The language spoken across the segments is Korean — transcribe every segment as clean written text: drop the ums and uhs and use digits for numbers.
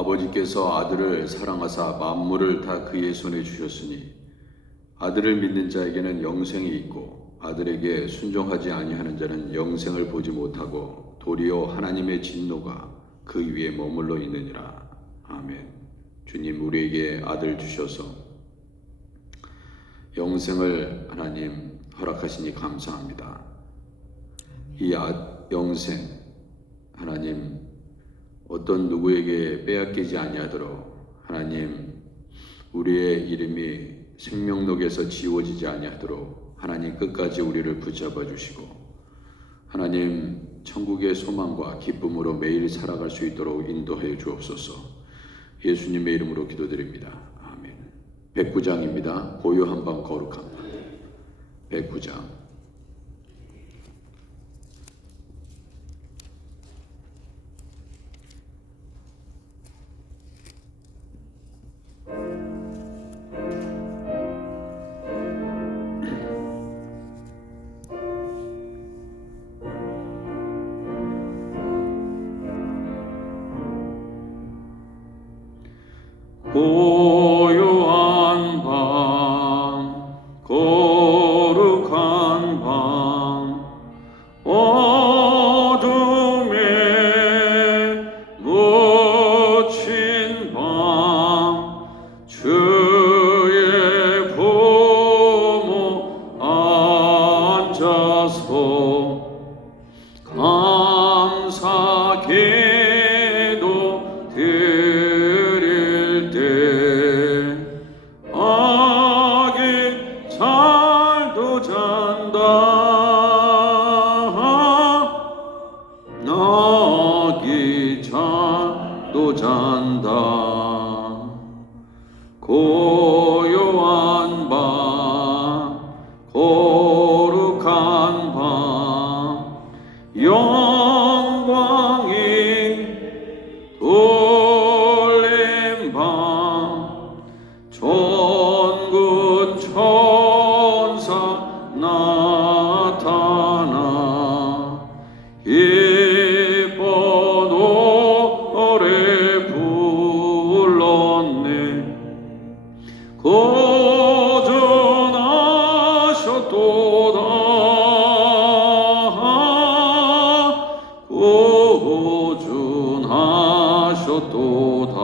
아버지께서 아들을 사랑하사 만물을 다 그의 손에 주셨으니 아들을 믿는 자에게는 영생이 있고 아들에게 순종하지 아니하는 자는 영생을 보지 못하고 도리어 하나님의 진노가 그 위에 머물러 있느니라. 아멘. 주님, 우리에게 아들 주셔서 영생을 하나님 허락하시니 감사합니다. 이 영생 하나님 어떤 누구에게 빼앗기지 아니하도록 하나님 우리의 이름이 생명록에서 지워지지 아니하도록 하나님 끝까지 우리를 붙잡아 주시고 하나님 천국의 소망과 기쁨으로 매일 살아갈 수 있도록 인도하여 주옵소서. 예수님의 이름으로 기도드립니다. 아멘. 109장입니다. 고요한 밤 거룩한 밤. 109장. 고요한 밤 거룩한 밤 어둠에 묻힌 밤 주의 부모 앉아서 감사 기도 드릴 때 아기 잘도 잔다 아기 잘도 잔다 고요한 밤 거룩한 밤 영광이 돌린 밤 전군 천사 나타나 기뻐 노래 불렀네 고전하셨도다 고전하셨도다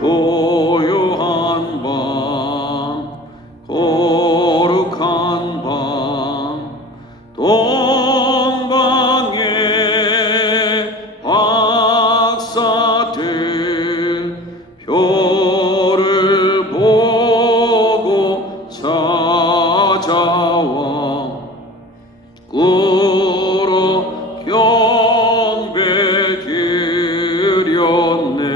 고요한 밤 거룩한 밤 동방의 박사들 별을 보고 찾아와 꾸러 경배 드렸네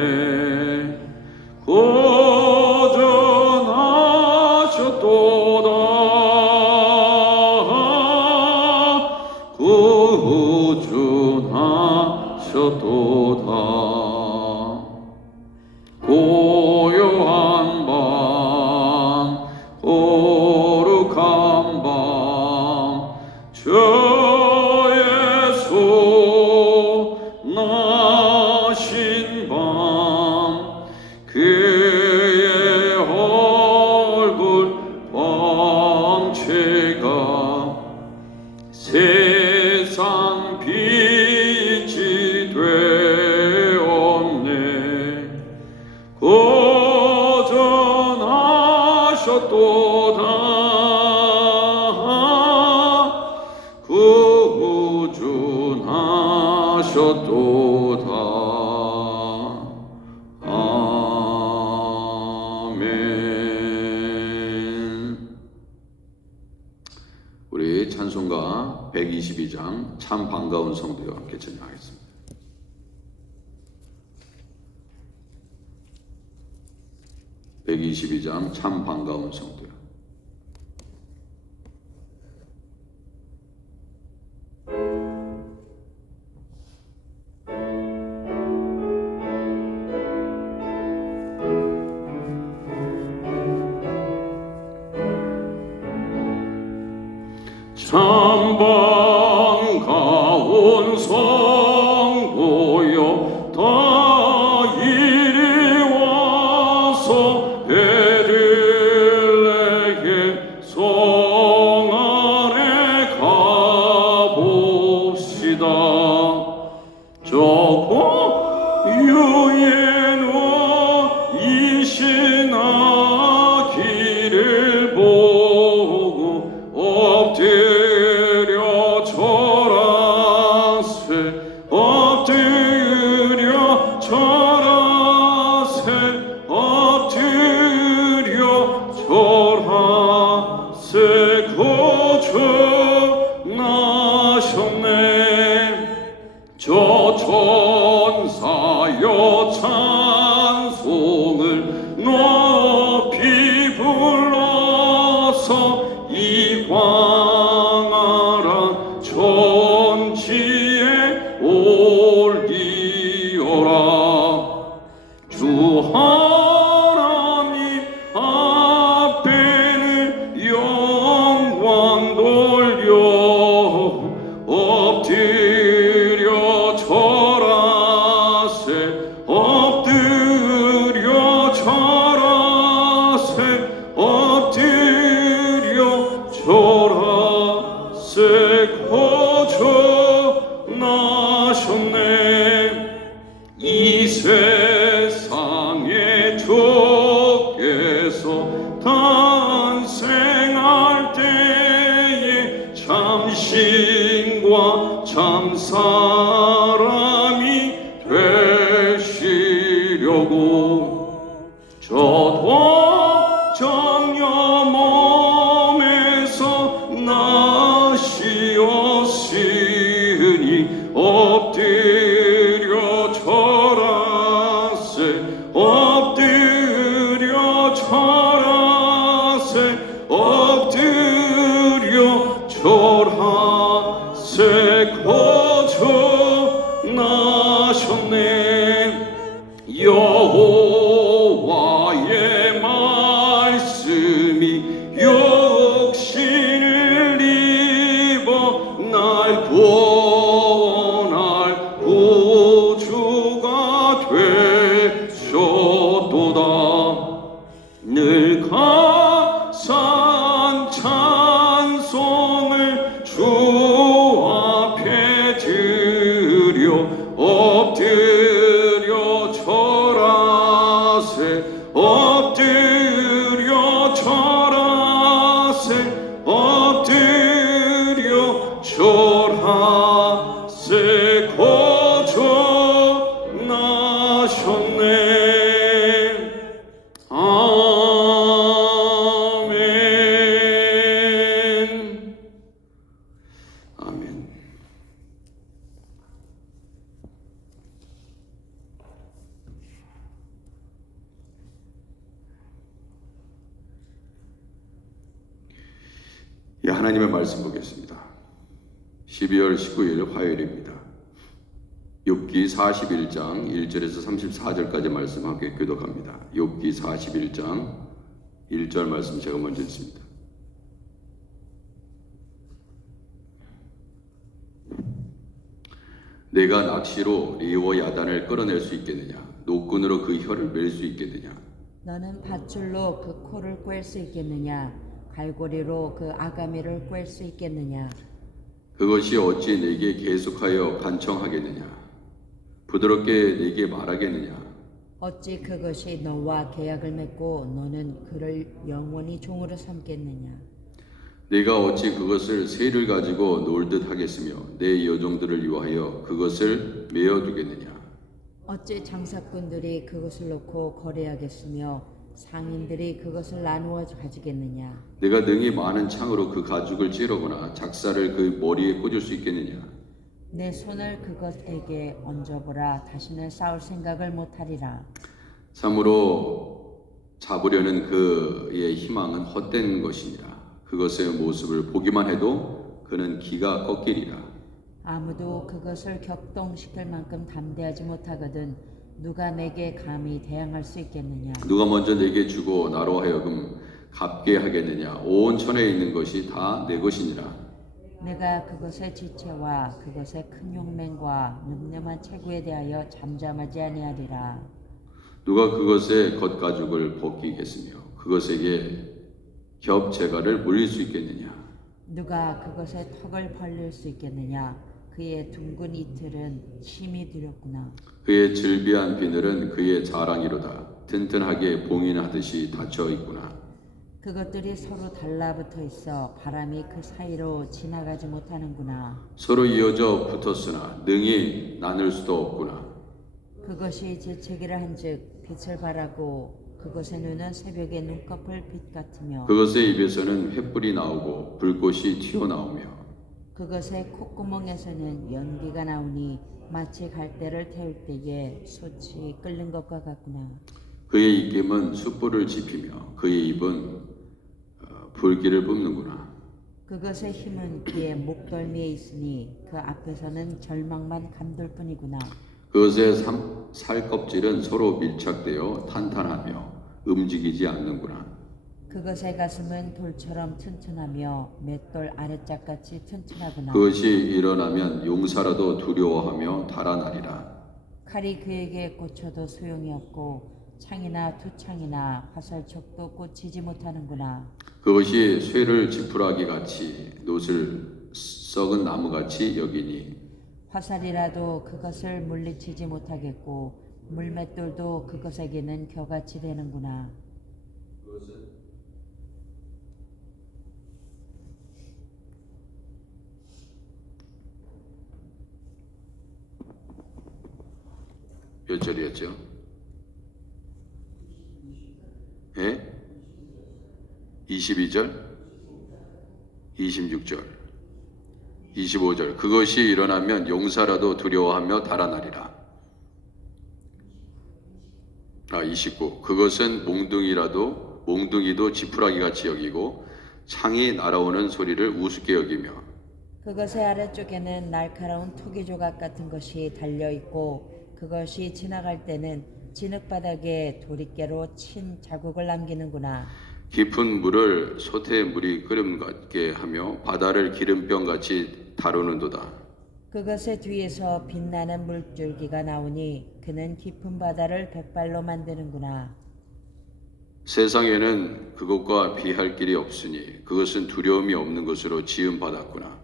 고전하셨도다 구주하셨도다 고요한 밤 거룩한 밤 주 예수 나신 밤 그의 얼굴 광채가 세상 빛이 되었네 고전하셨도다 구준하셨도다 아멘. 우리 찬송가 122장 참 반가운 성도와 함께 찬양하겠습니다. 122장 참 반가운 성도요. 참 반가운 성도여 저 천사여 찬송을 높이 불러서 이 광활한 천지에 올리어라. 주 하나님 앞에는 영광 돌려 엎드려 절하세. 엎드려 절하세. 엎드려 절하세. 거저 나셨네. 이 세상의 주께서 탄생할 때에 참신과 참사람이 되시려고 저도 정녀 몸에서 나시었으니 엎드려 절하세. 엎드려 절하세. 엎드려 절하세. 거저 나셨네. 여호와의 말씀이 육신을 입어 날 구원할 구주가 되셨도다. 늘 감사한 찬송을 주 앞에 드려 엎드려 절하세. 엎드려 절하세. 엎드려 절하세. 거저 나셨네. 아멘. 아멘. 예, 하나님의 말씀 보겠습니다. 12월 19일 화요일입니다. 욥기 41장 1절에서 34절까지 말씀 함께 교독합니다. 욥기 41장 1절 말씀 제가 먼저 읽습니다. 내가 낚시로 리워 야단을 끌어낼 수 있겠느냐? 노끈으로 그 혀를 맬 수 있겠느냐? 너는 밧줄로 그 코를 꿰 수 있겠느냐? 갈고리로 그 아가미를 꿰 수 있겠느냐? 그것이 어찌 내게 계속하여 간청하겠느냐? 부드럽게 내게 말하겠느냐? 어찌 그것이 너와 계약을 맺고 너는 그를 영원히 종으로 삼겠느냐? 내가 어찌 그것을 새를 가지고 놀듯 하겠으며 내 여종들을 위하여 그것을 메어두겠느냐? 어찌 장사꾼들이 그것을 놓고 거래하겠으며 상인들이 그것을 나누어 가지겠느냐? 내가 능히 많은 창으로 그 가죽을 찌르거나 작사를 그 머리에 꽂을 수 있겠느냐? 내 손을 그것에게 얹어보라. 다시는 싸울 생각을 못하리라. 참으로 잡으려는 그의 희망은 헛된 것이니라. 그것의 모습을 보기만 해도 그는 기가 꺾이리라. 아무도 그것을 격동시킬 만큼 담대하지 못하거든 누가 내게 감히 대항할 수 있겠느냐? 누가 먼저 내게 주고 나로 하여금 갚게 하겠느냐? 온 천에 있는 것이 다 내 것이니라. 내가 그것의 지체와 그것의 큰 용맹과 늠름한 체구에 대하여 잠잠하지 아니하리라. 누가 그것의 겉가죽을 벗기겠으며 그것에게 겹재갈을 물릴 수 있겠느냐? 누가 그것의 턱을 벌릴 수 있겠느냐? 그의 둥근 이틀은 심히 두렵구나. 그의 질비한 비늘은 그의 자랑이로다. 튼튼하게 봉인하듯이 닫혀 있구나. 그것들이 서로 달라붙어 있어 바람이 그 사이로 지나가지 못하는구나. 서로 이어져 붙었으나 능히 나눌 수도 없구나. 그것이 재채기를 한즉 빛을 발하고 그것의 눈은 새벽의 눈꺼풀 빛 같으며 그것의 입에서는 횃불이 나오고 불꽃이 튀어나오며 그것의 콧구멍에서는 연기가 나오니 마치 갈대를 태울 때에 솥이 끓는 것과 같구나. 그의 입김은 숯불을 지피며 그의 입은 불길을 뿜는구나. 그것의 힘은 그의 목덜미에 있으니 그 앞에서는 절망만 감돌 뿐이구나. 그것의 살껍질은 서로 밀착되어 탄탄하며 움직이지 않는구나. 그것의 가슴은 돌처럼 튼튼하며 맷돌 아래짝같이 튼튼하구나. 그것이 일어나면 용사라도 두려워하며 달아나리라. 칼이 그에게 꽂혀도 소용이 없고 창이나 투창이나 화살촉도 꽂히지 못하는구나. 그것이 쇠를 지푸라기 같이 놋을 썩은 나무 같이 여기니 화살이라도 그것을 물리치지 못하겠고 물맷돌도 그것에게는 겨같이 되는구나. 몇 절이었죠? 예? 22절, 26절, 25절. 그것이 일어나면 용사라도 두려워하며 달아나리라. 29. 그것은 몽둥이도 지푸라기 같이 여기고 창이 날아오는 소리를 우습게 여기며 그것의 아래쪽에는 날카로운 투기 조각 같은 것이 달려 있고 그것이 지나갈 때는 진흙바닥에 도리깨로 친 자국을 남기는구나. 깊은 물을 솥에 물이 끓음같게 하며 바다를 기름병 같이 다루는도다. 그것의 뒤에서 빛나는 물줄기가 나오니 그는 깊은 바다를 백발로 만드는구나. 세상에는 그것과 비할 길이 없으니 그것은 두려움이 없는 것으로 지음 받았구나.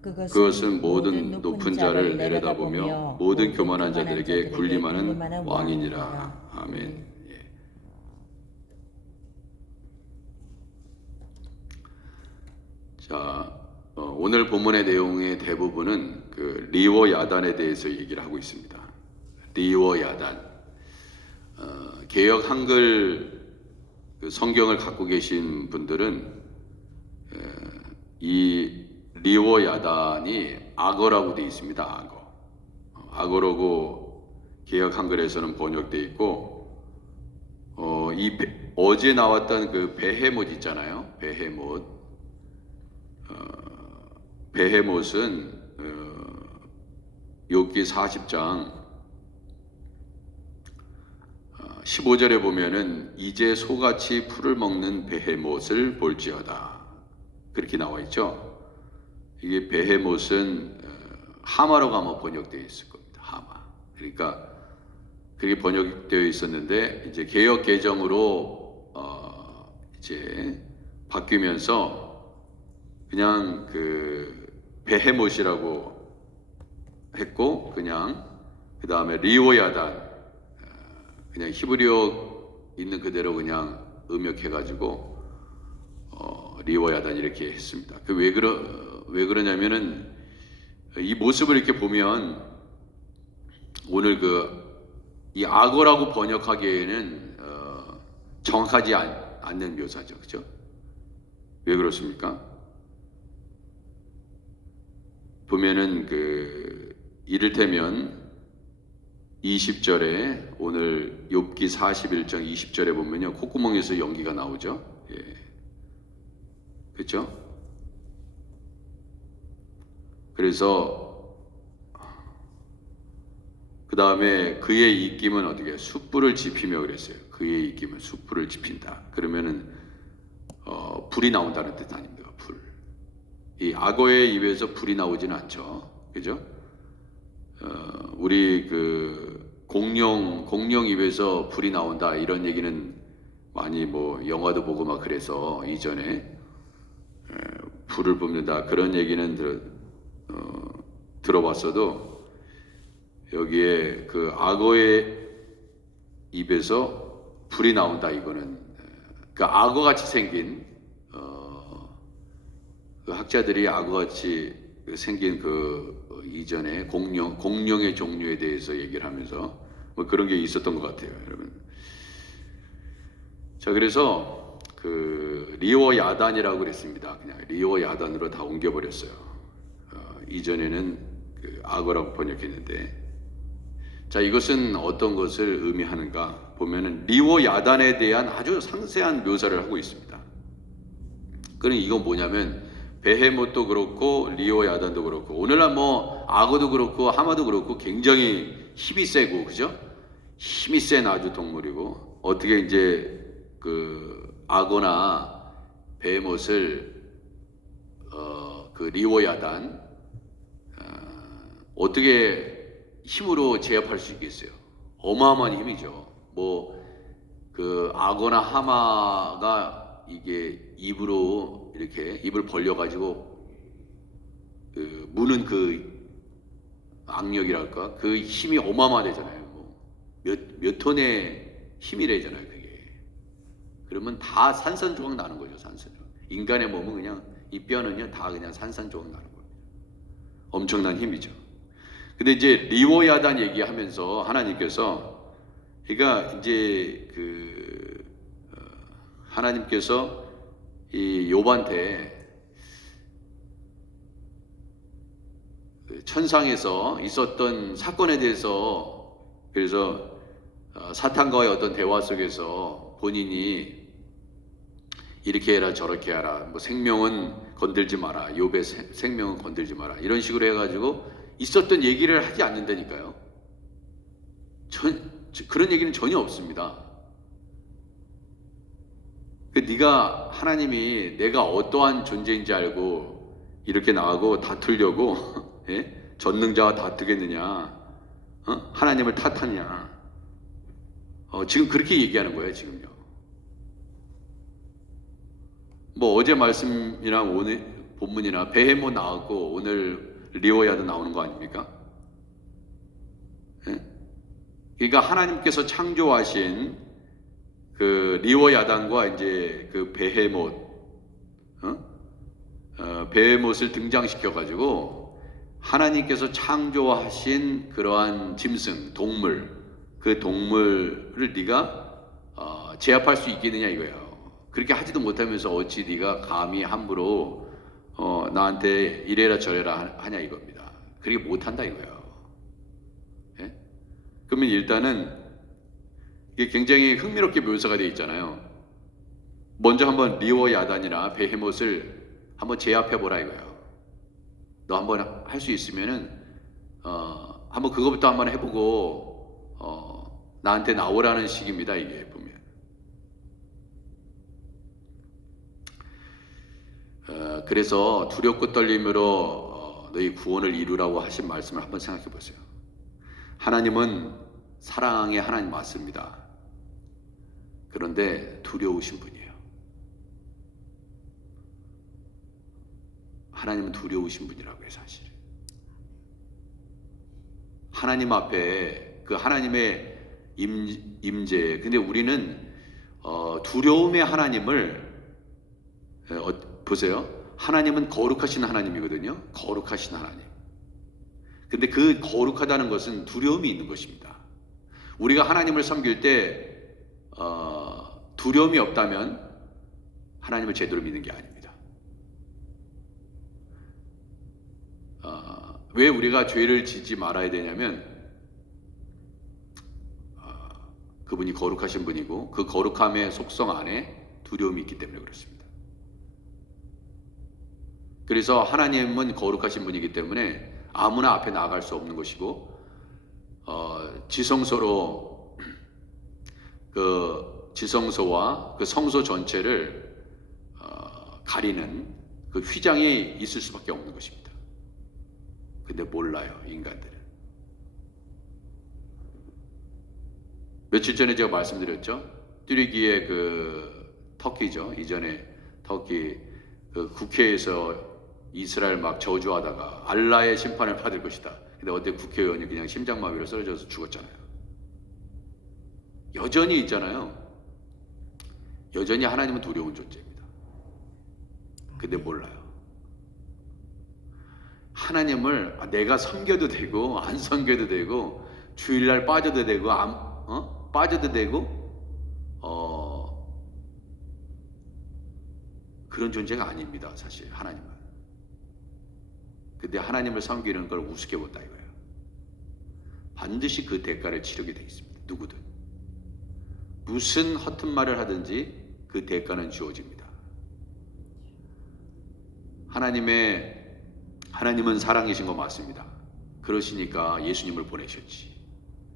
그것은 모든 높은 자를 내려다보며 모든 교만한 자들에게 군림하는 왕이니라. 아멘. 예. 자, 오늘 본문의 내용의 대부분은 그 리워 야단에 대해서 얘기를 하고 있습니다. 리워 야단. 개역 한글 그 성경을 갖고 계신 분들은 이 리워 야단이 악어라고 되어 있습니다. 악어. 악어라고 개역 한글에서는 번역되어 있고, 어제 나왔던 그 베헤못 있잖아요. 베헤못. 베헤못은 욥기 40장 15절에 보면은 이제 소같이 풀을 먹는 베헤못을 볼지어다. 그렇게 나와 있죠. 이게 베헤못은 하마로 아마 번역되어 있을 겁니다. 하마. 그러니까 그게 번역되어 있었는데 이제 개역 개정으로 이제 바뀌면서 그냥 그 베헤못이라고 했고 그냥 그 다음에 리오야단 그냥 히브리어 있는 그대로 그냥 음역해가지고 리워야단 이렇게 했습니다. 왜 그러냐면은 이 모습을 이렇게 보면 오늘 이 악어라고 번역하기에는 정확하지 않는 묘사죠, 그렇죠? 왜 그렇습니까? 보면은 이를테면 20절에 오늘 욥기 41장 20절에 보면요 콧구멍에서 연기가 나오죠. 예. 그렇죠? 그래서 그 다음에 그의 입김은 어떻게 숯불을 지피며 그랬어요. 그의 입김은 숯불을 지핀다. 그러면은 불이 나온다는 뜻 아닙니까? 불. 이 악어의 입에서 불이 나오지는 않죠. 그죠? 우리 공룡 입에서 불이 나온다 이런 얘기는 많이 뭐 영화도 보고 막 그래서 이전에 불을 뿜는다 그런 얘기는 들어봤어도 여기에 그 악어의 입에서 불이 나온다 이거는 그 악어같이 생긴 그 학자들이 악어같이 생긴 이전에 공룡의 종류에 대해서 얘기를 하면서 뭐 그런 게 있었던 것 같아요, 여러분. 자, 그래서 리워 야단이라고 그랬습니다. 그냥 리워 야단으로 다 옮겨버렸어요. 이전에는 그 악어라고 번역했는데, 자, 이것은 어떤 것을 의미하는가 보면은 리워 야단에 대한 아주 상세한 묘사를 하고 있습니다. 그러니 이건 뭐냐면 베헤못도 그렇고 리워 야단도 그렇고 오늘날 뭐 악어도 그렇고 하마도 그렇고 굉장히 힘이 세고, 그죠? 힘이 센 아주 동물이고, 어떻게 이제 그 악어나 베헤못을 그 리워 야단 어떻게 힘으로 제압할 수 있겠어요? 어마어마한 힘이죠. 뭐 그 악어나 하마가 이게 입으로 이렇게 입을 벌려 가지고 그 무는 그 악력이랄까, 그 힘이 어마어마하잖아요. 뭐 몇 톤의 힘이래잖아요, 그게. 그러면 다 산산조각 나는 거죠, 산산조각. 인간의 몸은 그냥 이 뼈는요 다 그냥 산산조각 나는 거예요. 엄청난 힘이죠. 근데 이제 리워야단 얘기하면서 하나님께서, 그러니까 이제 그 하나님께서 이 욥한테 천상에서 있었던 사건에 대해서, 그래서 사탄과의 어떤 대화 속에서 본인이 이렇게 해라 저렇게 하라, 뭐 생명은 건들지 마라, 욥의 생명은 건들지 마라, 이런 식으로 해가지고 있었던 얘기를 하지 않는다니까요. 그런 얘기는 전혀 없습니다. 네가 하나님이 내가 어떠한 존재인지 알고 이렇게 나가고 다투려고 예? 전능자와 다투겠느냐, 하나님을 탓하냐, 지금 그렇게 얘기하는 거예요. 지금요. 뭐 어제 말씀이나 오늘 본문이나 베헤모 나왔고 오늘 리워야도 나오는 거 아닙니까? 예? 그러니까 하나님께서 창조하신 그 리워야단과 이제 그 베헤못, 베헤못을 등장시켜 가지고 하나님께서 창조하신 그러한 짐승, 동물, 그 동물을 네가 제압할 수 있겠느냐 이거예요. 그렇게 하지도 못하면서 어찌 네가 감히 함부로 나한테 이래라 저래라 하냐 이겁니다. 그렇게 못한다 이거예요. 예? 그러면 일단은 이게 굉장히 흥미롭게 묘사가 되어 있잖아요. 먼저 한번 리워 야단이나 베헤못을 한번 제압해 보라 이거예요. 너 한번 할 수 있으면은 한번 그거부터 한번 해보고 나한테 나오라는 식입니다. 이게 보면 그래서 두렵고 떨림으로 너희 구원을 이루라고 하신 말씀을 한번 생각해 보세요. 하나님은 사랑의 하나님 맞습니다. 그런데 두려우신 분이에요. 하나님은 두려우신 분이라고 해요, 사실. 하나님 앞에 그 하나님의 임재. 근데 우리는 두려움의 하나님을 보세요. 하나님은 거룩하신 하나님이거든요. 거룩하신 하나님. 근데 그 거룩하다는 것은 두려움이 있는 것입니다. 우리가 하나님을 섬길 때 두려움이 없다면 하나님을 제대로 믿는 게 아닙니다. 왜 우리가 죄를 짓지 말아야 되냐면 그분이 거룩하신 분이고 그 거룩함의 속성 안에 두려움이 있기 때문에 그렇습니다. 그래서 하나님은 거룩하신 분이기 때문에 아무나 앞에 나아갈 수 없는 것이고 지성소로 그 지성소와 그 성소 전체를 가리는 그 휘장이 있을 수밖에 없는 것입니다. 근데 몰라요, 인간들은. 며칠 전에 제가 말씀드렸죠. 뚜르기의 그 터키죠. 이전에 터키 그 국회에서 이스라엘 막 저주하다가 알라의 심판을 받을 것이다. 근데 어때 국회의원이 그냥 심장마비로 쓰러져서 죽었잖아요. 여전히 있잖아요. 여전히 하나님은 두려운 존재입니다. 근데 몰라요. 하나님을 내가 섬겨도 되고 안 섬겨도 되고 주일날 빠져도 되고 빠져도 되고 그런 존재가 아닙니다. 사실 하나님은. 근데 하나님을 섬기는 걸 우습게 본다 이거예요. 반드시 그 대가를 치르게 돼 있습니다. 누구든. 무슨 허튼 말을 하든지 그 대가는 주어집니다. 하나님은 사랑이신 거 맞습니다. 그러시니까 예수님을 보내셨지.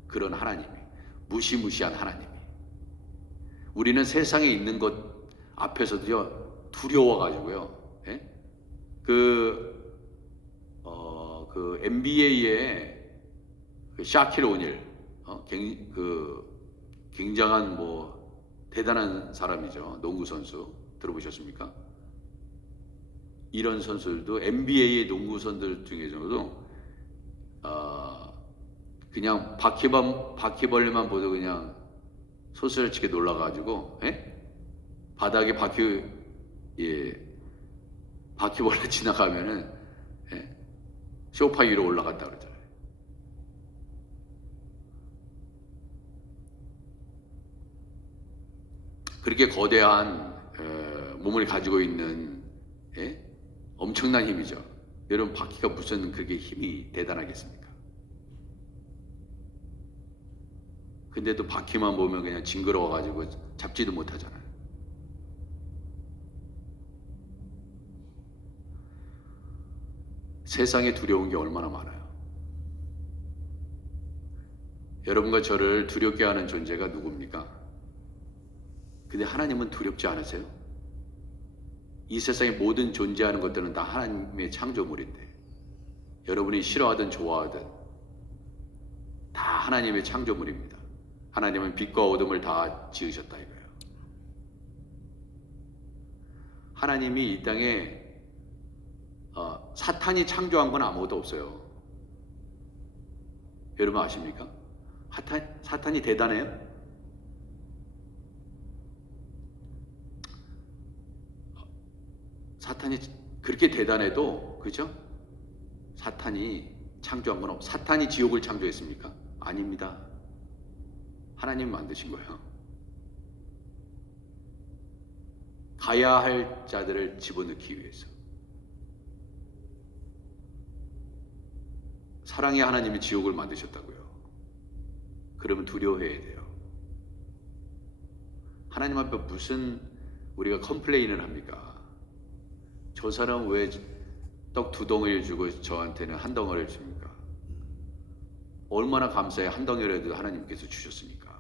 그런 하나님이, 무시무시한 하나님이. 우리는 세상에 있는 것 앞에서도요, 두려워가지고요. 예? 그 NBA의 그 샤킬 오닐, 굉장한 뭐 대단한 사람이죠. 농구 선수 들어보셨습니까? 이런 선수들도 NBA의 농구 선수들 중에서도 그냥 바퀴벌레만 보도 그냥 소스라치게 놀라가지고 바닥에 바퀴벌레 지나가면은 소파 위로 올라갔다 그러잖아요. 그렇게 거대한 몸을 가지고 있는 엄청난 힘이죠. 여러분 바퀴가 무슨 그렇게 힘이 대단하겠습니까? 근데도 바퀴만 보면 그냥 징그러워가지고 잡지도 못하잖아요. 세상에 두려운 게 얼마나 많아요. 여러분과 저를 두렵게 하는 존재가 누굽니까? 근데 하나님은 두렵지 않으세요? 이 세상에 모든 존재하는 것들은 다 하나님의 창조물인데 여러분이 싫어하든 좋아하든 다 하나님의 창조물입니다. 하나님은 빛과 어둠을 다 지으셨다 이거예요. 하나님이 이 땅에 사탄이 창조한 건 아무것도 없어요. 여러분 아십니까? 사탄이 대단해요? 사탄이 그렇게 대단해도 그죠? 사탄이 창조한 건 사탄이 지옥을 창조했습니까? 아닙니다. 하나님 만드신 거예요. 가야 할 자들을 집어넣기 위해서. 사랑의 하나님이 지옥을 만드셨다고요. 그러면 두려워해야 돼요. 하나님 앞에 무슨 우리가 컴플레인을 합니까? 저 사람은 왜 떡 2덩어리를 주고 저한테는 1덩어리를 줍니까? 얼마나 감사해. 1덩어리라도 하나님께서 주셨으니까.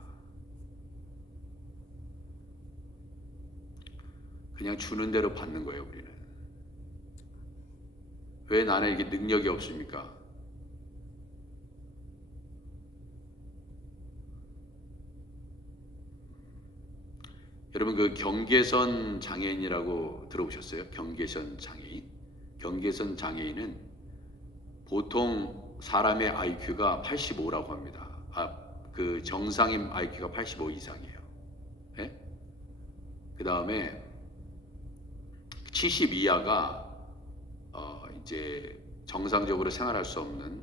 그냥 주는 대로 받는 거예요, 우리는. 왜 나는 이게 능력이 없습니까? 여러분 그 경계선 장애인이라고 들어보셨어요? 경계선 장애인? 경계선 장애인은 보통 사람의 IQ가 85라고 합니다. 그 정상인 IQ가 85 이상이에요. 예? 그 다음에 70 이하가 이제 정상적으로 생활할 수 없는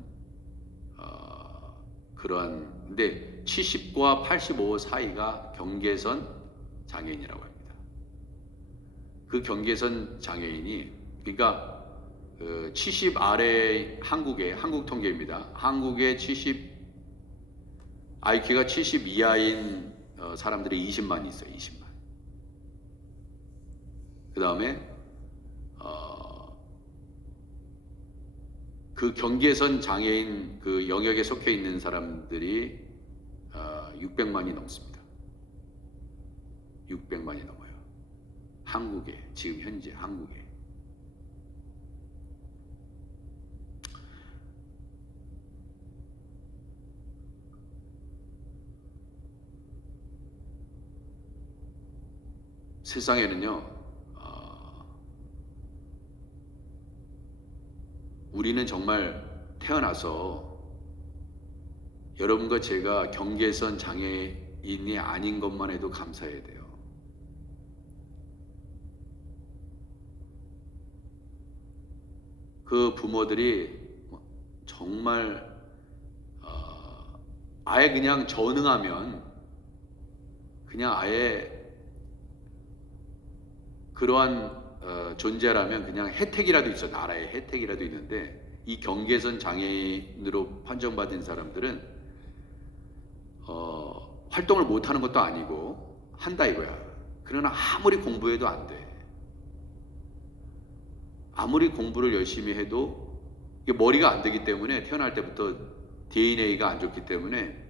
그러한 근데 70과 85 사이가 경계선 장애인이라고 합니다. 그 경계선 장애인이 그러니까 70 아래 한국 통계입니다. 한국의 IQ가 70 이하인 사람들이 20만 있어요. 20만. 그 다음에 그 경계선 장애인 그 영역에 속해 있는 사람들이 600만이 넘습니다. 600만이 넘어요. 한국에 지금 현재 한국에. 세상에는요, 우리는 정말 태어나서 여러분과 제가 경계선 장애인이 아닌 것만 해도 감사해야 돼요. 그 부모들이 정말 아예 그냥 전응하면 그냥 아예 그러한 존재라면 그냥 혜택이라도 있어. 나라의 혜택이라도 있는데 이 경계선 장애인으로 판정받은 사람들은 활동을 못하는 것도 아니고 한다 이거야. 그러나 아무리 공부해도 안 돼. 아무리 공부를 열심히 해도 이게 머리가 안 되기 때문에, 태어날 때부터 DNA가 안 좋기 때문에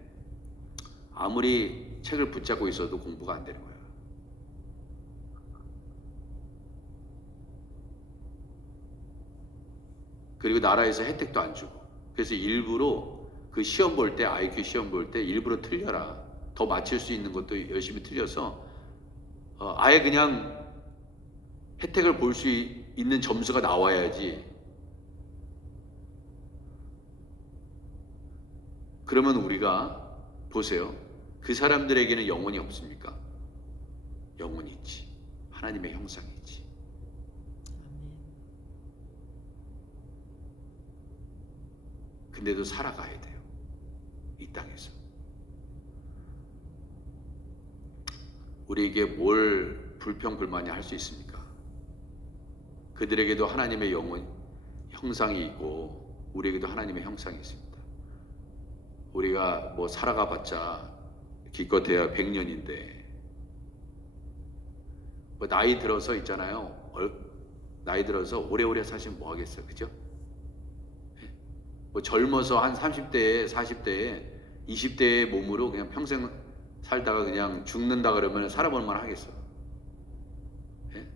아무리 책을 붙잡고 있어도 공부가 안 되는 거야. 그리고 나라에서 혜택도 안 주고. 그래서 일부러 그 시험 볼 때, IQ 시험 볼 때 일부러 틀려라. 더 맞출 수 있는 것도 열심히 틀려서 아예 그냥 혜택을 볼 수 있는 점수가 나와야지. 그러면 우리가 보세요. 그 사람들에게는 영혼이 없습니까? 영혼이 있지. 하나님의 형상이 있지. 근데도 살아가야 돼요. 이 땅에서. 우리에게 뭘 불평불만이 할 수 있습니까? 그들에게도 하나님의 영혼, 형상이 있고 우리에게도 하나님의 형상이 있습니다. 우리가 뭐 살아가 봤자 기껏해야 100년인데 뭐 나이 들어서 있잖아요. 나이 들어서 오래오래 사시면 뭐 하겠어요. 그죠? 뭐 젊어서 한 30대에 40대에 20대의 몸으로 그냥 평생 살다가 그냥 죽는다 그러면 살아볼 만 하겠어. 예?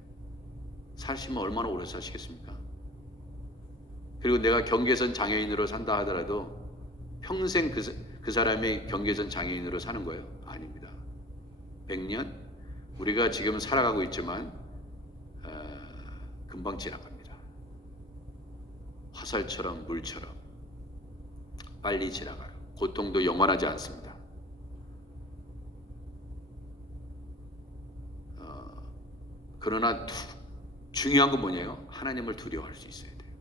사시면 얼마나 오래 사시겠습니까? 그리고 내가 경계선 장애인으로 산다 하더라도 평생 그 사람이 경계선 장애인으로 사는 거예요? 아닙니다. 100년? 우리가 지금 살아가고 있지만 금방 지나갑니다. 화살처럼 물처럼 빨리 지나가요. 고통도 영원하지 않습니다. 그러나 중요한 건 뭐냐요? 하나님을 두려워할 수 있어야 돼요.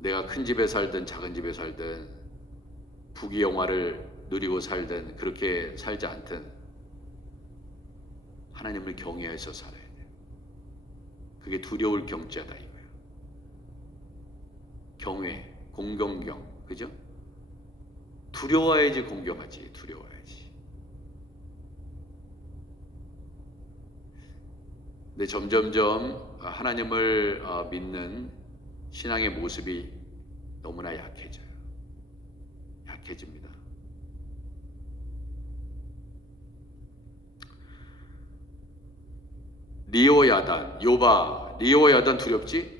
내가 큰 집에 살든 작은 집에 살든 부귀영화를 누리고 살든 그렇게 살지 않든 하나님을 경외해서 살아야 돼요. 그게 두려울 경자다 이거예요. 경외, 공경경, 그죠? 두려워야지 공경하지, 두려워야지. 근데 점점점 하나님을 믿는 신앙의 모습이 너무나 약해져요. 약해집니다. 리오야단, 요바, 리오야단 두렵지?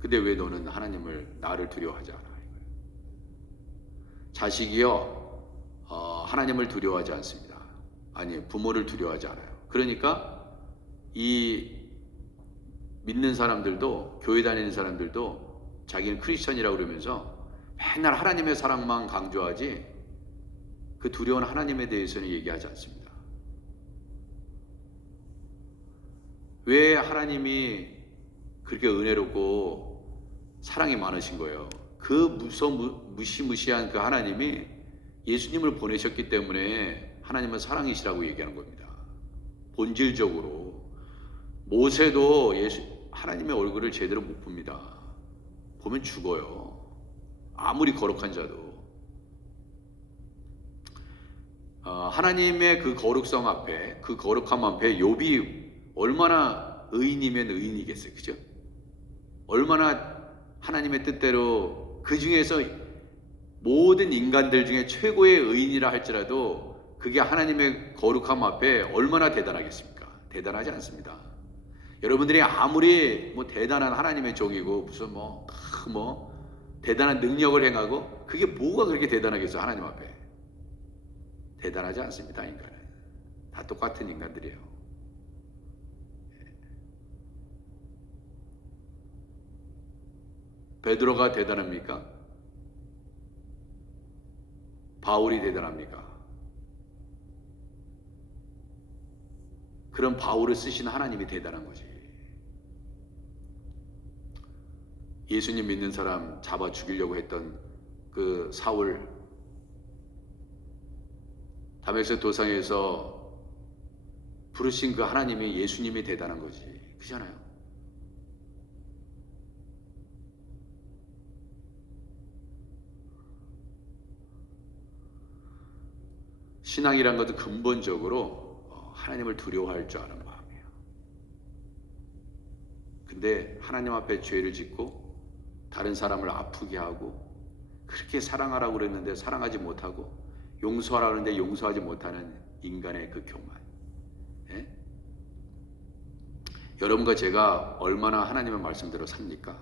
근데 왜 너는 나를 두려워하지 않아? 자식이요, 하나님을 두려워하지 않습니다. 아니, 부모를 두려워하지 않아요. 그러니까 이 믿는 사람들도, 교회 다니는 사람들도 자기는 크리스천이라고 그러면서 맨날 하나님의 사랑만 강조하지 그 두려운 하나님에 대해서는 얘기하지 않습니다. 왜 하나님이 그렇게 은혜롭고 사랑이 많으신 거예요? 그 무시무시한 그 하나님이 예수님을 보내셨기 때문에 하나님은 사랑이시라고 얘기하는 겁니다. 본질적으로 모세도 하나님의 얼굴을 제대로 못 봅니다. 보면 죽어요. 아무리 거룩한 자도. 하나님의 그 거룩성 앞에, 그 거룩함 앞에 욥이 얼마나 의인이면 의인이겠어요. 그죠? 얼마나 하나님의 뜻대로, 그 중에서 모든 인간들 중에 최고의 의인이라 할지라도 그게 하나님의 거룩함 앞에 얼마나 대단하겠습니까? 대단하지 않습니다. 여러분들이 아무리 뭐 대단한 하나님의 종이고 무슨 뭐 대단한 능력을 행하고 그게 뭐가 그렇게 대단하겠어요? 하나님 앞에. 대단하지 않습니다. 인간은 다 똑같은 인간들이에요. 베드로가 대단합니까? 바울이 대단합니까? 그런 바울을 쓰신 하나님이 대단한 거지. 예수님 믿는 사람 잡아 죽이려고 했던 그 사울, 다메섹 도상에서 부르신 그 하나님이, 예수님이 대단한 거지. 그잖아요. 신앙이란 것도 근본적으로 하나님을 두려워할 줄 아는 마음이에요. 근데 하나님 앞에 죄를 짓고 다른 사람을 아프게 하고 그렇게 사랑하라고 그랬는데 사랑하지 못하고 용서하라고 그랬는데 용서하지 못하는 인간의 그 교만. 예? 여러분과 제가 얼마나 하나님의 말씀대로 삽니까?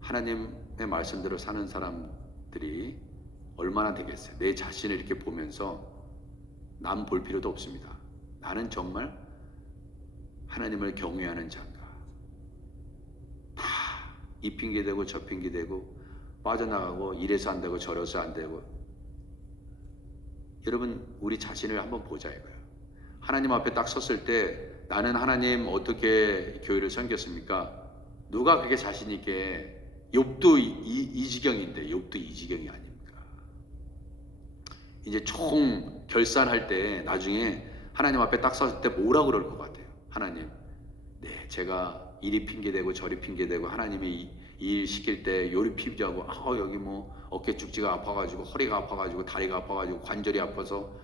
하나님의 말씀대로 사는 사람들이 얼마나 되겠어요? 내 자신을 이렇게 보면서 남 볼 필요도 없습니다. 나는 정말 하나님을 경외하는 자인가? 다 이 핑계 대고 저 핑계 대고 빠져나가고 이래서 안 되고 저래서 안 되고. 여러분 우리 자신을 한번 보자 이거예요. 하나님 앞에 딱 섰을 때 나는 하나님 어떻게 교회를 섬겼습니까? 누가 그렇게 자신 있게 욥도 이 지경인데 욥도 이 지경이 아닙니까? 이제 총 결산할 때 나중에 하나님 앞에 딱 섰을 때 뭐라고 그럴 것 같아요? 하나님, 네 제가 이리 핑계대고 저리 핑계대고 하나님이 일 시킬 때 요리 핑계하고 여기 뭐 어깨 축지가 아파가지고 허리가 아파가지고 다리가 아파가지고 관절이 아파서.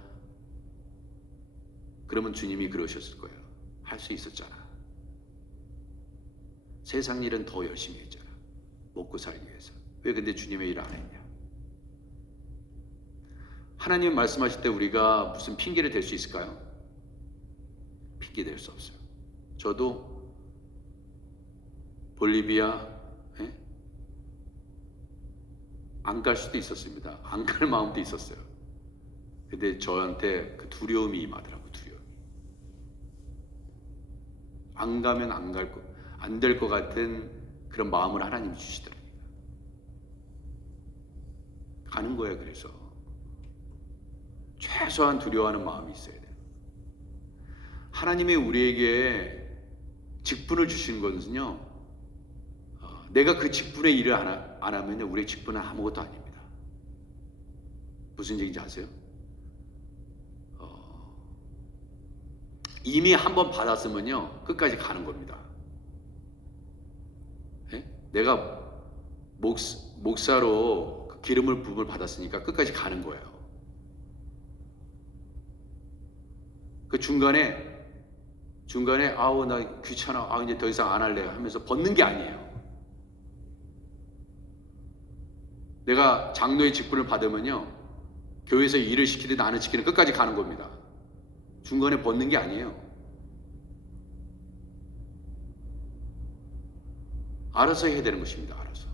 그러면 주님이 그러셨을 거예요. 할 수 있었잖아. 세상 일은 더 열심히 했잖아. 먹고 살기 위해서. 왜 근데 주님의 일을 안 했냐? 하나님 말씀하실 때 우리가 무슨 핑계를 댈 수 있을까요? 핑계 댈 수 없어요. 저도 볼리비아 안 갈 수도 있었습니다. 안 갈 마음도 있었어요. 근데 저한테 그 두려움이 임하더라고요. 두려움이. 안 가면 안 될 것 같은 그런 마음을 하나님이 주시더랍니다. 가는 거예요. 그래서 최소한 두려워하는 마음이 있어야 돼요. 하나님이 우리에게 직분을 주신 것은요, 내가 그 직분의 일을 안 하면 우리의 직분은 아무것도 아닙니다. 무슨 얘기인지 아세요? 이미 한번 받았으면요 끝까지 가는 겁니다. 예? 내가 목사로 그 기름을 부음을 받았으니까 끝까지 가는 거예요. 그 중간에 아우 나 귀찮아, 이제 더 이상 안 할래 하면서 벗는 게 아니에요. 내가 장로의 직분을 받으면요 교회에서 일을 시키든 안 시키든 끝까지 가는 겁니다. 중간에 벗는 게 아니에요. 알아서 해야 되는 것입니다. 알아서.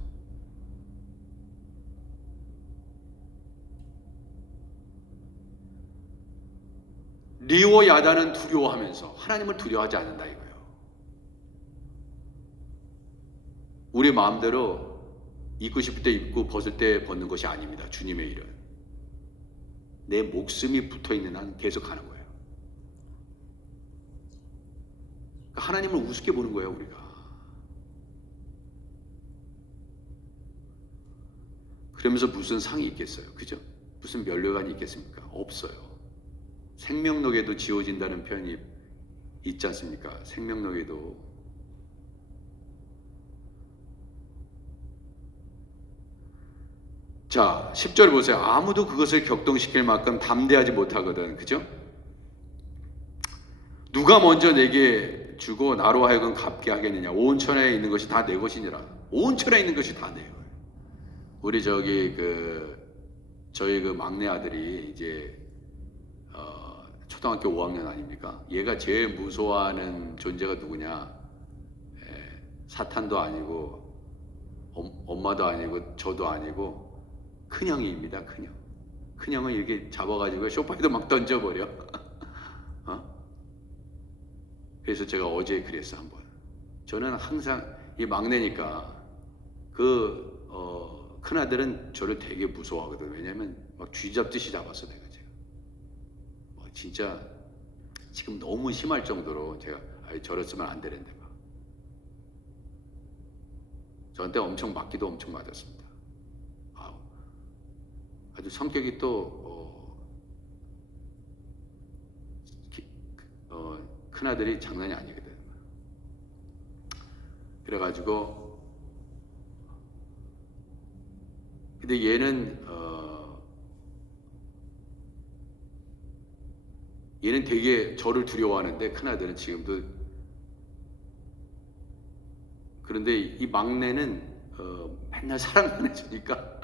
리오 야다는 두려워하면서 하나님을 두려워하지 않는다 이거예요. 우리 마음대로 입고 싶을 때 입고 벗을 때 벗는 것이 아닙니다. 주님의 일은. 내 목숨이 붙어있는 한 계속 가는 거예요. 하나님을 우습게 보는 거예요, 우리가. 그러면서 무슨 상이 있겠어요? 그죠? 무슨 면류관이 있겠습니까? 없어요. 생명록에도 지워진다는 표현이 있지 않습니까? 생명록에도. 자, 10절 보세요. 아무도 그것을 격동시킬 만큼 담대하지 못하거든. 그죠? 누가 먼저 내게 주고 나로 하여금 갚게 하겠느냐. 온 천하에 있는 것이 다 내 것이니라. 온 천하에 있는 것이 다 내요. 우리 저희 그 막내 아들이 이제 초등학교 5학년 아닙니까? 얘가 제일 무서워하는 존재가 누구냐? 사탄도 아니고 엄마도 아니고 저도 아니고 큰형입니다. 큰형. 큰형은 이렇게 잡아가지고 소파에도 막 던져버려. 그래서 제가 어제 그랬어 한번. 저는 항상 이 막내니까 큰아들은 저를 되게 무서워하거든. 왜냐면 막 쥐잡듯이 잡았어 내가 제가. 진짜 지금 너무 심할 정도로 제가 저랬으면 안 되는데 막. 저한테 엄청 맞기도 엄청 맞았습니다. 아주 성격이 또 큰아들이 장난이 아니거든. 그래가지고 근데 얘는 얘는 되게 저를 두려워하는데, 큰아들은 지금도. 그런데 이 막내는 맨날 사랑만 해주니까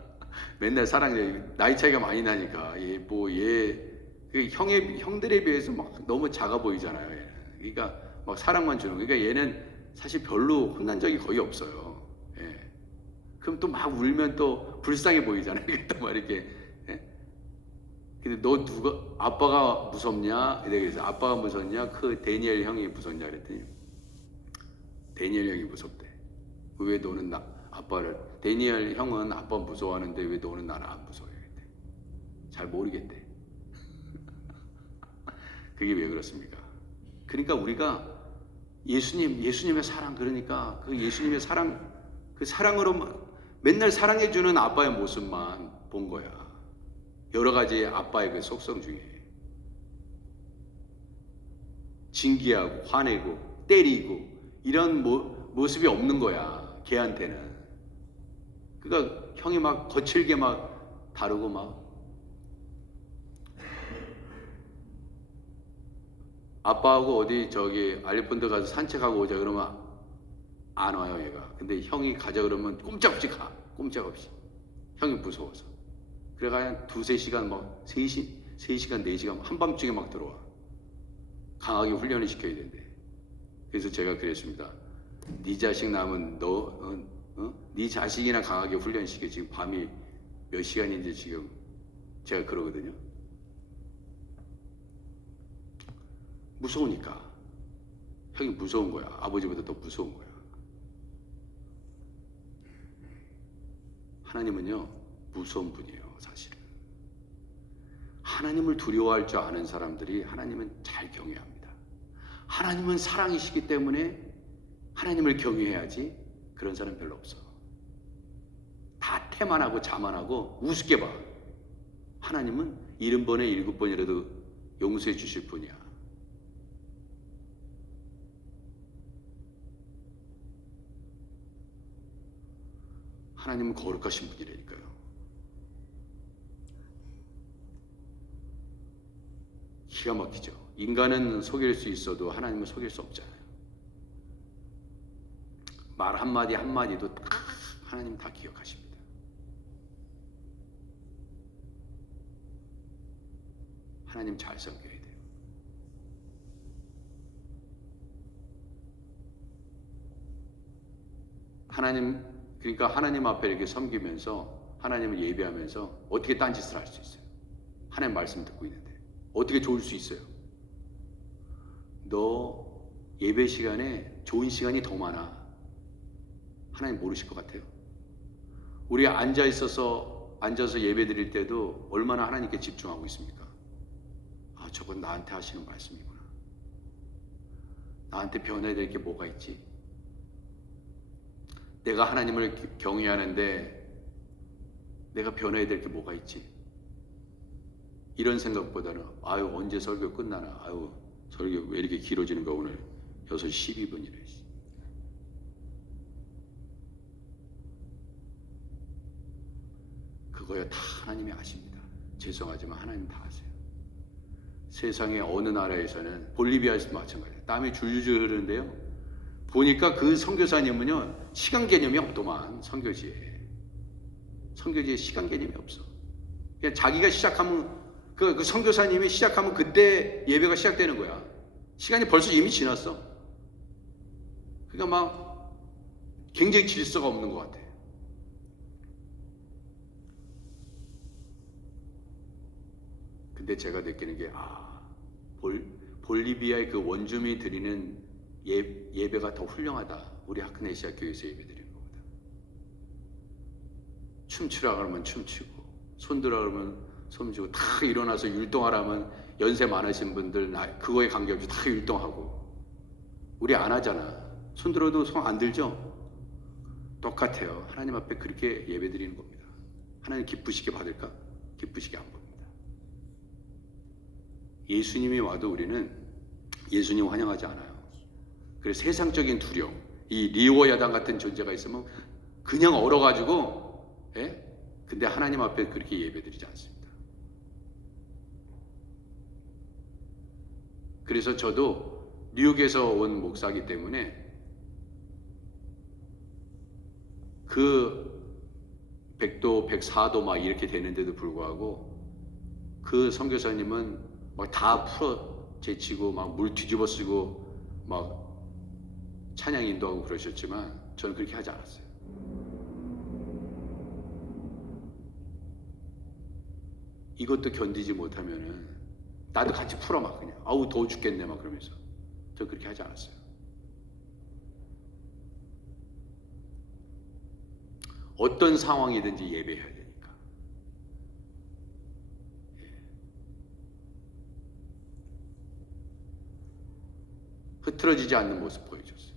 맨날 사랑해. 나이 차이가 많이 나니까 그 형들에 비해서 막 너무 작아 보이잖아요. 얘는. 그러니까 막 사랑만 주는. 그러니까 얘는 사실 별로 혼난 적이 거의 없어요. 예. 그럼 또 막 울면 또 불쌍해 보이잖아요. 그러니까 막 이렇게. 예. 근데 너 아빠가 무섭냐? 내가 그래서 아빠가 무섭냐? 그 데니엘 형이 무섭냐? 그랬더니 데니엘 형이 무섭대. 왜 너는 데니엘 형은 아빠 무서워하는데 왜 너는 나를 안 무서워해? 잘 모르겠대. 그게 왜 그렇습니까? 그러니까 우리가 예수님의 사랑, 그러니까 그 예수님의 사랑, 그 사랑으로 맨날 사랑해주는 아빠의 모습만 본 거야. 여러 가지 아빠의 그 속성 중에. 징계하고, 화내고, 때리고, 이런 모습이 없는 거야. 걔한테는. 그러니까 형이 막 거칠게 막 다루고 막. 아빠하고 어디 알리폰드 가서 산책하고 오자 그러면 안 와요, 얘가. 근데 형이 가자 그러면 꼼짝없이 가. 꼼짝없이. 형이 무서워서. 그래가 한 2-3시간 막 3시간 4시간 한밤중에 막 들어와. 강하게 훈련을 시켜야 된대. 그래서 제가 그랬습니다. 네 자식 낳으면 네 자식이나 강하게 훈련시켜. 지금 밤이 몇 시간인지 지금 제가 그러거든요. 무서우니까. 형이 무서운 거야. 아버지보다 더 무서운 거야. 하나님은요, 무서운 분이에요, 사실은. 하나님을 두려워할 줄 아는 사람들이 하나님은 잘 경외합니다. 하나님은 사랑이시기 때문에 하나님을 경외해야지. 그런 사람 별로 없어. 다 태만하고 자만하고 우습게 봐. 하나님은 70번에 7번이라도 용서해 주실 분이야. 하나님은 거룩하신 분이라니까요. 기가 막히죠. 인간은 속일 수 있어도 하나님은 속일 수 없잖아요. 말 한마디 한마디도 하나님 다 기억하십니다. 하나님 잘 섬겨야 돼요. 그러니까 하나님 앞에 이렇게 섬기면서, 하나님을 예배하면서 어떻게 딴짓을 할 수 있어요? 하나님 말씀 듣고 있는데 어떻게 좋을 수 있어요? 너 예배 시간에 좋은 시간이 더 많아. 하나님 모르실 것 같아요. 우리 앉아서 예배 드릴 때도 얼마나 하나님께 집중하고 있습니까? 아, 저건 나한테 하시는 말씀이구나. 나한테 변해야 될 게 뭐가 있지? 내가 하나님을 경외하는데 내가 변해야 될 게 뭐가 있지? 이런 생각보다는 아유, 언제 설교 끝나나? 아유, 설교 왜 이렇게 길어지는가? 오늘 6시 12분이래. 그거야 다 하나님이 아십니다. 죄송하지만 하나님 다 아세요. 세상의 어느 나라에서는, 볼리비아에서도 마찬가지예요. 땀이 줄줄 흐르는데요. 보니까 그 선교사님은요, 시간 개념이 없더만. 선교지에 시간 개념이 없어. 그냥 자기가 시작하면, 그 선교사님이 시작하면 그때 예배가 시작되는 거야. 시간이 벌써 이미 지났어. 그러니까 막 굉장히 질서가 없는 것 같아. 근데 제가 느끼는 게, 볼리비아의 그 원주민이 드리는 예배가 더 훌륭하다. 우리 하크네시아 교회에서 예배 드리는 것보다. 춤추라 그러면 춤추고, 손들어 그러면 손주고, 다 일어나서 율동하라면 연세 많으신 분들 그거에 관계없이 다 율동하고. 우리 안 하잖아. 손들어도 손 안 들죠? 똑같아요. 하나님 앞에 그렇게 예배 드리는 겁니다. 하나님 기쁘시게 받을까? 기쁘시게 안 봅니다. 예수님이 와도 우리는 예수님 환영하지 않아요. 그래서 세상적인 두려움, 이 리오 야당 같은 존재가 있으면 그냥 얼어가지고, 근데 하나님 앞에 그렇게 예배드리지 않습니다. 그래서 저도 뉴욕에서 온 목사이기 때문에 그 100도, 104도 막 이렇게 되는데도 불구하고 그 선교사님은 막 다 풀어 제치고 막 물 뒤집어 쓰고 막 찬양 인도하고 그러셨지만 저는 그렇게 하지 않았어요. 이것도 견디지 못하면은 나도 같이 풀어 막 그냥 아우 더워 죽겠네 막 그러면서 저 그렇게 하지 않았어요. 어떤 상황이든지 예배해야 되니까. 흐트러지지 않는 모습 보여줬어요.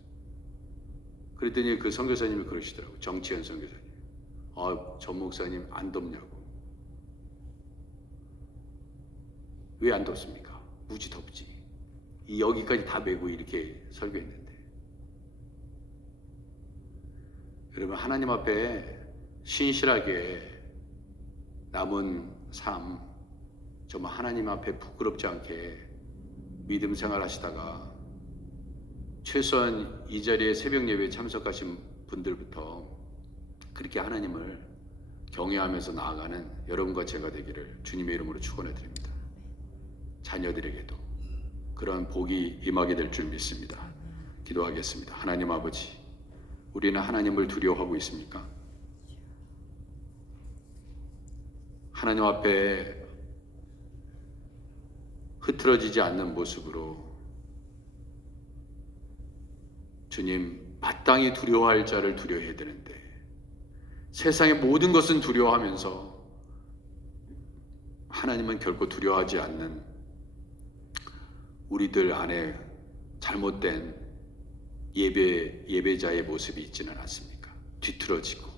그랬더니 그 선교사님이 그러시더라고요. 정치현 선교사님. 전 목사님 안 덥냐고. 왜 안 덥습니까? 무지 덥지. 여기까지 다 메고 이렇게 설교했는데. 여러분 하나님 앞에 신실하게 남은 삶 정말 하나님 앞에 부끄럽지 않게 믿음 생활하시다가 최소한 이 자리에 새벽 예배에 참석하신 분들부터 그렇게 하나님을 경외하면서 나아가는 여러분과 제가 되기를 주님의 이름으로 축원해 드립니다. 자녀들에게도 그런 복이 임하게 될 줄 믿습니다. 기도하겠습니다. 하나님 아버지, 우리는 하나님을 두려워하고 있습니까? 하나님 앞에 흐트러지지 않는 모습으로 주님 마땅히 두려워할 자를 두려워해야 되는데 세상의 모든 것은 두려워하면서 하나님은 결코 두려워하지 않는 우리들 안에 잘못된 예배자의 모습이 있지는 않습니까? 뒤틀어지고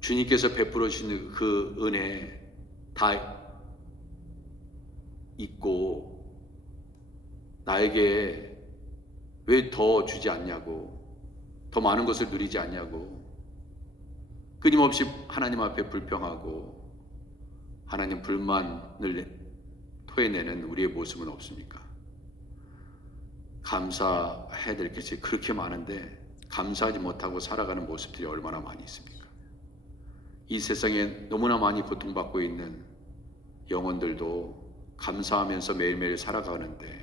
주님께서 베풀어 주시는 그 은혜 다 있고 나에게 왜 더 주지 않냐고, 더 많은 것을 누리지 않냐고 끊임없이 하나님 앞에 불평하고 하나님 불만을 토해내는 우리의 모습은 없습니까? 감사해야 될 것이 그렇게 많은데 감사하지 못하고 살아가는 모습들이 얼마나 많이 있습니까? 이 세상에 너무나 많이 고통받고 있는 영혼들도 감사하면서 매일매일 살아가는데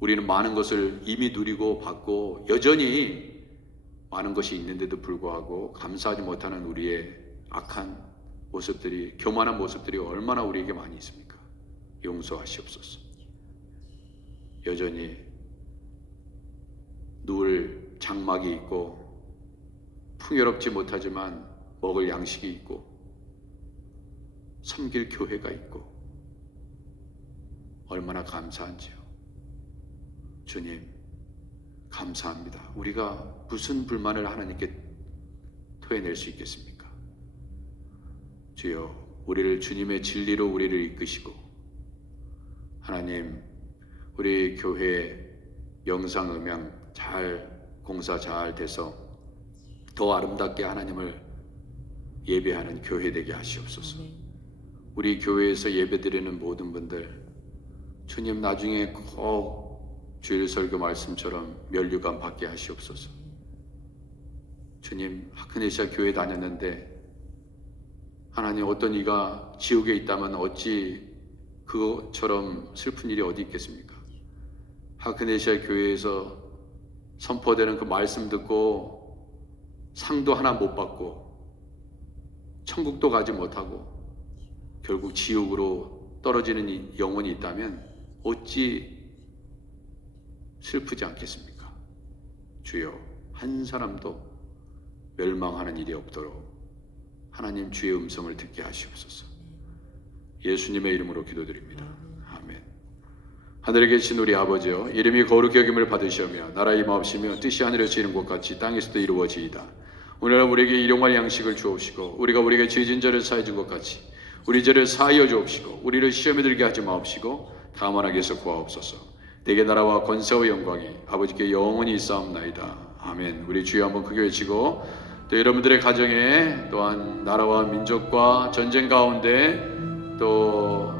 우리는 많은 것을 이미 누리고 받고 여전히 많은 것이 있는데도 불구하고 감사하지 못하는 우리의 악한 모습들이, 교만한 모습들이 얼마나 우리에게 많이 있습니까? 용서하시옵소서. 여전히 누울 장막이 있고 풍요롭지 못하지만 먹을 양식이 있고 섬길 교회가 있고 얼마나 감사한지요. 주님 감사합니다. 우리가 무슨 불만을 하나님께 토해낼 수 있겠습니까? 주여 우리를 주님의 진리로 우리를 이끄시고 하나님 우리 교회 영상 음향 공사 잘 돼서 더 아름답게 하나님을 예배하는 교회 되게 하시옵소서. 우리 교회에서 예배드리는 모든 분들 주님 나중에 꼭 주일 설교 말씀처럼 면류관 받게 하시옵소서. 주님 하크네시아 교회 다녔는데 하나님 어떤 이가 지옥에 있다면 어찌 그것처럼 슬픈 일이 어디 있겠습니까? 하크네시아 교회에서 선포되는 그 말씀 듣고 상도 하나 못 받고 천국도 가지 못하고 결국 지옥으로 떨어지는 영혼이 있다면 어찌 슬프지 않겠습니까? 주여 한 사람도 멸망하는 일이 없도록 하나님 주의 음성을 듣게 하시옵소서. 예수님의 이름으로 기도드립니다. 아멘. 하늘에 계신 우리 아버지여, 이름이 거룩히 여김을 받으시오며 나라 임하옵시며 뜻이 하늘에서 이룬 것 같이 땅에서도 이루어지이다. 오늘날 우리에게 일용할 양식을 주옵시고 우리가 우리에게 죄진 자를 사해 준 것 같이 우리 죄를 사하여 주옵시고 우리를 시험에 들게 하지 마옵시고 다만 악에서 구하옵소서. 내게 나라와 권세와 영광이 아버지께 영원히 있사옵나이다. 아멘. 우리 주여 한번 크게 외치고 또 여러분들의 가정에 또한 나라와 민족과 전쟁 가운데 또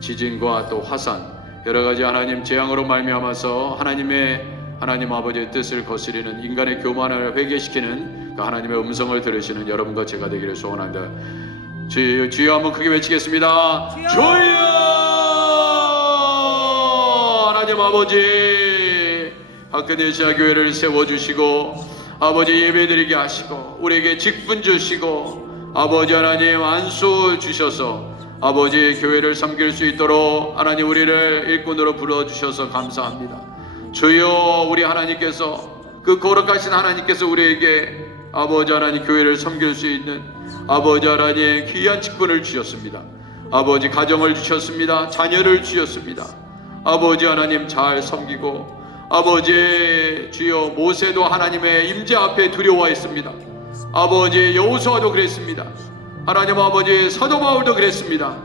지진과 또 화산 여러 가지 하나님 재앙으로 말미암아서 하나님 아버지의 뜻을 거스리는 인간의 교만을 회개시키는 그 하나님의 음성을 들으시는 여러분과 제가 되기를 소원한다. 주여 한번 크게 외치겠습니다. 주여! 하나님 아버지, 하크네시아 교회를 세워주시고 아버지 예배드리게 하시고 우리에게 직분 주시고 아버지 하나님 안수 주셔서 아버지 교회를 섬길 수 있도록 하나님 우리를 일꾼으로 불러주셔서 감사합니다. 주여, 우리 하나님께서 그 거룩하신 하나님께서 우리에게 아버지 하나님 교회를 섬길 수 있는 아버지 하나님 귀한 직분을 주셨습니다. 아버지 가정을 주셨습니다. 자녀를 주셨습니다. 아버지 하나님 잘 섬기고 아버지 주여 모세도 하나님의 임재 앞에 두려워했습니다. 아버지 여호수아도 그랬습니다. 하나님 아버지 사도 바울도 그랬습니다.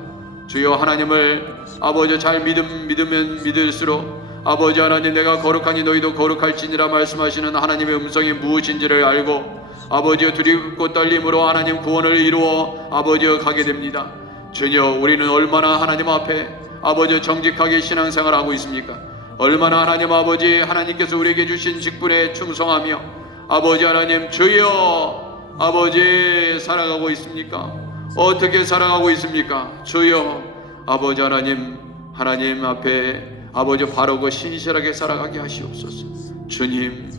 주여 하나님을 아버지 잘 믿으면 믿을수록 아버지 하나님 내가 거룩하니 너희도 거룩할지니라 말씀하시는 하나님의 음성이 무엇인지를 알고 아버지여 두렵고 떨림으로 하나님 구원을 이루어 아버지여 가게 됩니다. 주여 우리는 얼마나 하나님 앞에 아버지 정직하게 신앙생활하고 있습니까? 얼마나 하나님 아버지 하나님께서 우리에게 주신 직분에 충성하며 아버지 하나님 주여 아버지 살아가고 있습니까? 어떻게 살아가고 있습니까? 주여 아버지 하나님 앞에 아버지 바르고 신실하게 살아가게 하시옵소서. 주님